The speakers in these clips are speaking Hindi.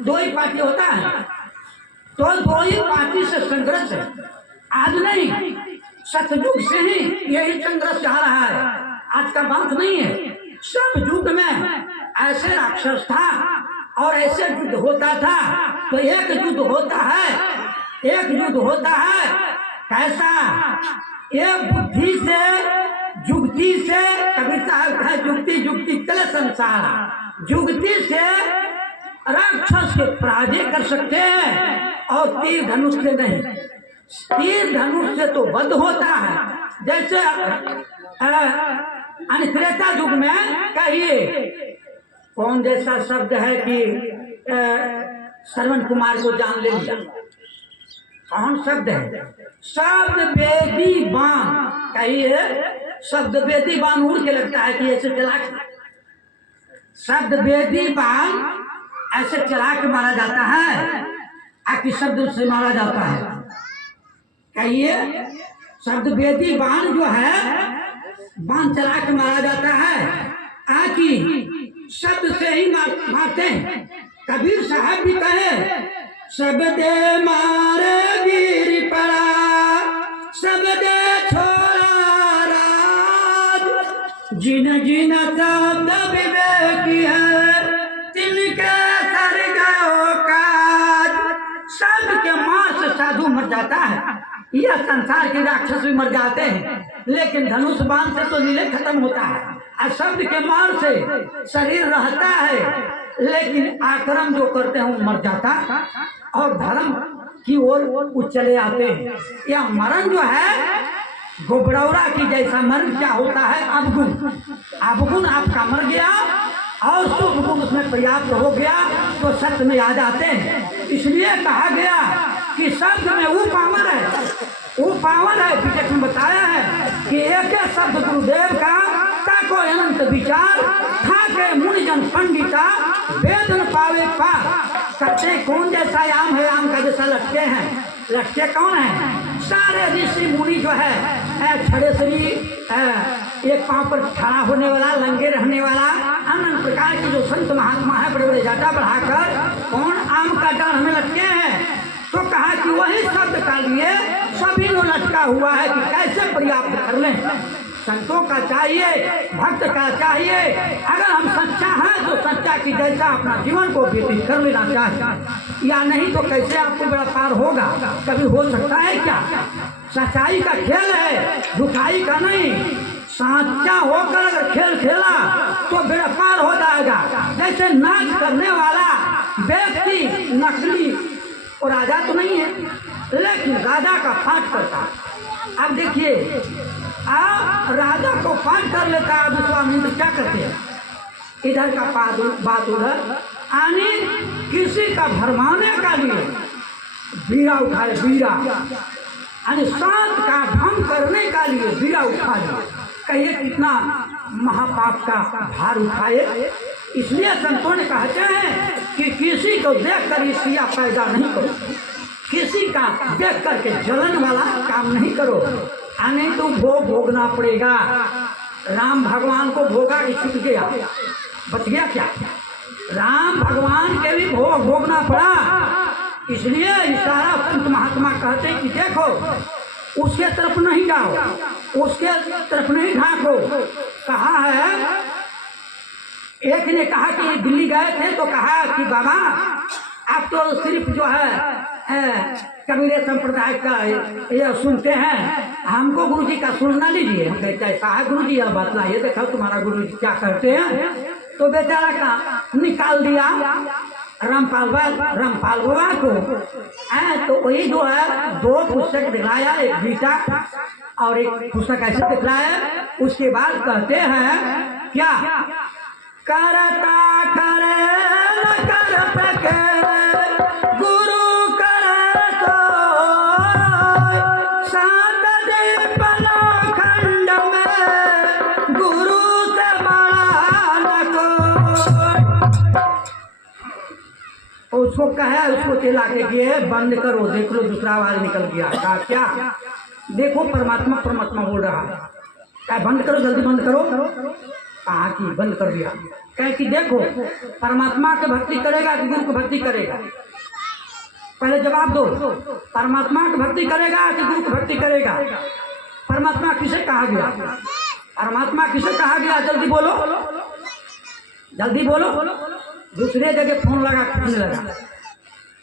दो ही पार्टी होता है, तो दो ही पार्टी से संघर्ष है। आज नहीं, सतयुग से ही यही संघर्ष आ रहा है, आज का बात नहीं है। सब युग में ऐसे राक्षस था और ऐसे युद्ध होता था। तो एक युद्ध होता है, एक युद्ध होता है कैसा, ये बुद्धि से जुगती से, कविता है जुगती जुगती चले संसार, जुगती से राक्षस के पराजय कर सकते हैं और तीर धनुष से नहीं। तीर धनुष से तो बंद होता है। जैसे त्रेता युग में कहिए कौन जैसा शब्द है कि श्रवण कुमार को जान ले लिया, कौन शब्द है? शब्द वेदी बाण, कहिए शब्द वेदी बाण उड़ के लगता है कि ऐसे चला के, शब्द वेदी बाण ऐसे चला के मारा जाता है, आखि शब्द से मारा जाता है। कहिए शब्द वेदी बाण जो है, बाण चला के मारा जाता है, आखि शब्द से ही मारते हैं। कबीर साहब भी कहे शब्द मारे गिर पड़ा, शब्द छोड़ा राज, जिन जिन शब्द विवेकी है तिनके सर गयो काज। शब्द के मार से साधु मर जाता है, यह संसार के राक्षस भी मर जाते हैं, लेकिन धनुष बाण से तो नीले खत्म होता है। और शब्द के मार से शरीर रहता है, लेकिन आक्रम जो करते हैं वो मर जाता और धर्म की ओर चले आते हैं। यह मरण जो है गोबरौरा की जैसा मरण क्या होता है, अवगुण। अवगुण आपका मर गया और शुभ गुण उसमें पर्याप्त हो गया तो सत्य में आ जाते हैं। इसलिए कहा गया कि शब्द में वो पावर है, वो पावर है। पिछले में बताया है कि एक शब्द गुरुदेव का ताको अनंत विचार, था के मुनिजन पंडिता वेद न पावे पार। सच्चे कौन जैसा आम है, आम का जैसा लटके हैं। लटके कौन है? सारे ऋषि मुनि जो है, छड़े शरीर, एक पांव पर खड़ा होने वाला, लंगे रहने वाला, अनंत प्रकार के जो संत महात्मा है, बड़े बड़े जाटा बढ़ाकर कौन आम का डाल हमें लटके हैं। तो कहा कि वही शब्द का लिए सभी को लटका हुआ है कि कैसे पर्याप्त कर लें। संतों का चाहिए, भक्त का चाहिए, अगर हम सच्चा हैं तो सच्चा की जैसा अपना जीवन को व्यतीत कर लेना चाहिए, या नहीं तो कैसे आपको बड़ा पार होगा। कभी हो सकता है क्या? सच्चाई का खेल है, झूठाई का नहीं। सच्चा होकर अगर खेल खेला तो बेड़ा पार हो जाएगा। जैसे नाच करने वाला व्यक्ति नकली, और राजा तो नहीं है लेकिन राजा का पाठ करता है। अब देखिए, आप राजा को पाठ कर लेता है, विश्वामित्र क्या करते हैं, इधर का बात उधर, यानी किसी का भरमाने का लिए बीड़ा उठाए, बीड़ा यानी शांत का भंग करने का लिए बीड़ा उठा लिया। कहिए कितना महापाप का भार उठाए। इसलिए संतों ने कहते हैं कि किसी को देख कर ईर्ष्या पैदा नहीं करो, किसी का देख करके जलन वाला काम नहीं करो, नहीं तो भोग भोगना पड़ेगा। राम भगवान को भोगा कि छूट गया, बच गया क्या? राम भगवान के भी भोग भोगना पड़ा। इसलिए इशारा संत महात्मा कहते हैं कि देखो उसके तरफ नहीं जाओ, उसके तरफ नहीं ढांको। कहा है, एक ने कहा कि दिल्ली गए थे तो कहा कि बाबा आप तो सिर्फ जो है कबीरे संप्रदाय का ये सुनते हैं, हमको गुरु जी का सुनना लीजिए। हम कहते हैं कहा गुरु जी, यह बतलाइए, देखो तुम्हारा गुरु जी क्या करते हैं। तो बेचारा का निकाल दिया रामपाल बाबा को। तो वही जो है दो पुस्तक दिखलाया, एक गीता और एक पुस्तक ऐसे दिखलाया। उसके बाद कहते हैं क्या, करता करे न कर सके गुरु करे तो, सात दिन खंड में गुरु से बड़ा न कोई। उसको कहे, उसको चिल्ला के किए बंद करो, देख लो दूसरा आवाज निकल गया। कहा क्या? देखो परमात्मा परमात्मा बोल रहा है, क्या बंद करो, जल्दी बंद करो। कहा कि बंद कर दिया। कहे कि देखो परमात्मा की भक्ति करेगा कि गुरु की भक्ति करेगा, पहले जवाब दो। परमात्मा की भक्ति करेगा कि गुरु की भक्ति करेगा? परमात्मा किसे कहा गया? परमात्मा किसे कहा गया? जल्दी बोलो, जल्दी बोलो। दूसरे जगह फोन लगा पूछने लगा,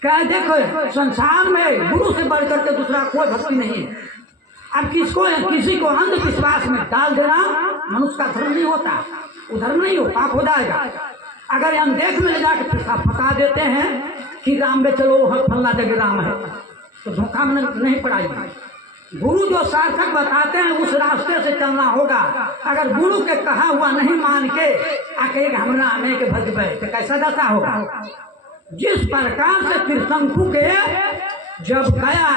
क्या देखो संसार में गुरु से बढ़कर के दूसरा कोई भक्ति नहीं है। अब किसी को अंधविश्वास में डाल देना मनुष्य का धर्म नहीं होता, वो धर्म नहीं हो, पाप हो जाएगा। अगर हम देख में ले जाकर फंसा देते हैं कि राम में चलो हर फलना जगह राम है, तो धोखा में नहीं पड़ाएगा। गुरु जो सार्थक बताते हैं उस रास्ते से चलना होगा। अगर गुरु के कहा हुआ नहीं मान के आके हमरा आने के भज गए तो कैसा दशा होगा? जिस प्रकार से त्रिशंकु के जब गया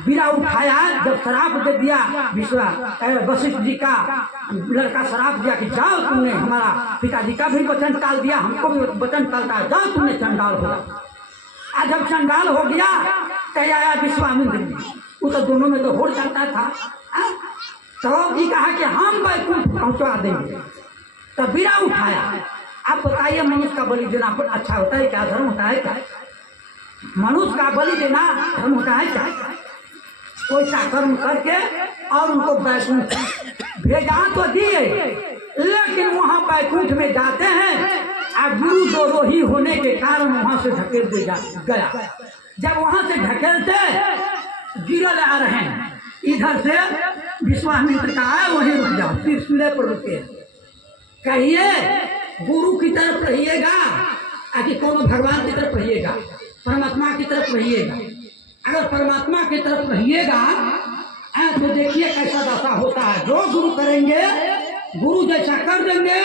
बीड़ा उठाया, जब शराप दे दिया वशिष्ठ जी का लड़का शराप दिया कि जाओ तुमने हमारा पिताजी का भी वचन टाल दिया, हमको भी वचन टालता है, जाओ तुमने चंडाल हो। आज जब चंडाल हो गया कह आया विश्वामित्र जी, वो तो दोनों में तो होड़ चलता था। तो ये कहा कि हम बैकुंठ पहुंचा देंगे, तब बीड़ा उठाया। आप बताइए मनुष्य का बलि देना अच्छा होता है क्या? धर्म होता है क्या? मनुष्य का बलि देना धर्म होता है क्या? कोई सा कर्म करके और उनको बैकुंठ भेजा तो दिए, लेकिन वहां बैकुंठ में जाते हैं और गुरु दोरोही होने के कारण वहां से ढकेल दे गया। जब वहां से ढकेलते गिरल आ रहे हैं, इधर से विश्वामित्र का है वहीं रुक जाओ, त्रिशूल पर रुके, कहिए गुरु की तरफ रहिएगा कि कोनो भगवान की तरफ रहिएगा, परमात्मा की तरफ रहिएगा। अगर परमात्मा की तरफ रहिएगा तो देखिए कैसा दशा होता है। जो गुरु करेंगे, गुरु जैसा कर देंगे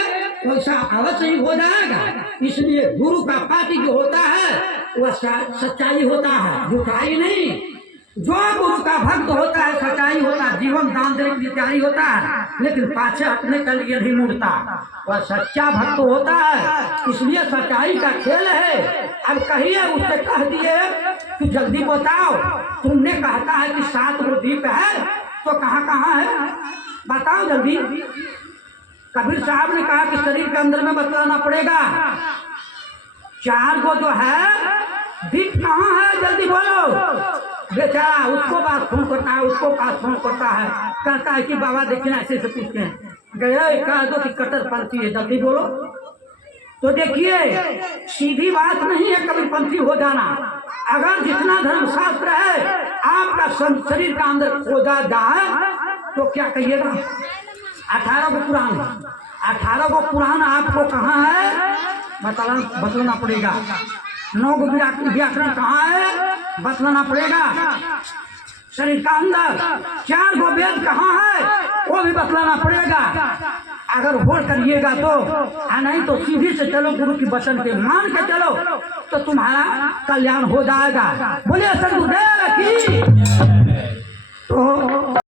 वैसा अवश्य ही हो जाएगा। इसलिए गुरु का पाती जो होता है वह सच्चाई होता है, झूठाई नहीं। जो गुरु का भक्त होता है सच्चाई होता है, जीवन दान देने के लिए तैयारी होता है, लेकिन पाछे हटने के लिए नहीं मुड़ता, वह सच्चा भक्त होता है। इसलिए सच्चाई का खेल है। अब कहिए, उससे कह दिए कि जल्दी बताओ, तुमने कहता है कि 7 गो दीप है, तो कहाँ कहाँ है बताओ जल्दी। कबीर साहब ने कहा कि शरीर के अंदर में बतलाना पड़ेगा। 4 गो जो है दीप कहाँ है जल्दी बोलो। बेचारा उसको बात फोन करता है, उसको बात फोन करता है, कहता है कि बाबा देखिए ऐसे से पूछते हैं, गए कह दो कि कट्टरपंथी है, जल्दी बोलो। तो देखिए सीधी बात नहीं है कभी पंथी हो जाना। अगर जितना धर्मशास्त्र है आपका शरीर का अंदर खोजा जाए तो क्या कहिएगा? 18 गो पुराण, 18 गो पुराण आपको कहाँ है बतलाना पड़ेगा। 9 गो व्याकरण कहाँ है बतलाना पड़ेगा। शरीर का अंदर 4 गो वेद कहाँ है वो भी बतलाना पड़ेगा। अगर होड़ करिएगा तो नहीं तो सीधी से चलो, गुरु की वचन के मान के चलो तो तुम्हारा कल्याण हो जाएगा। बोलिए सदगुरुदेव की। तो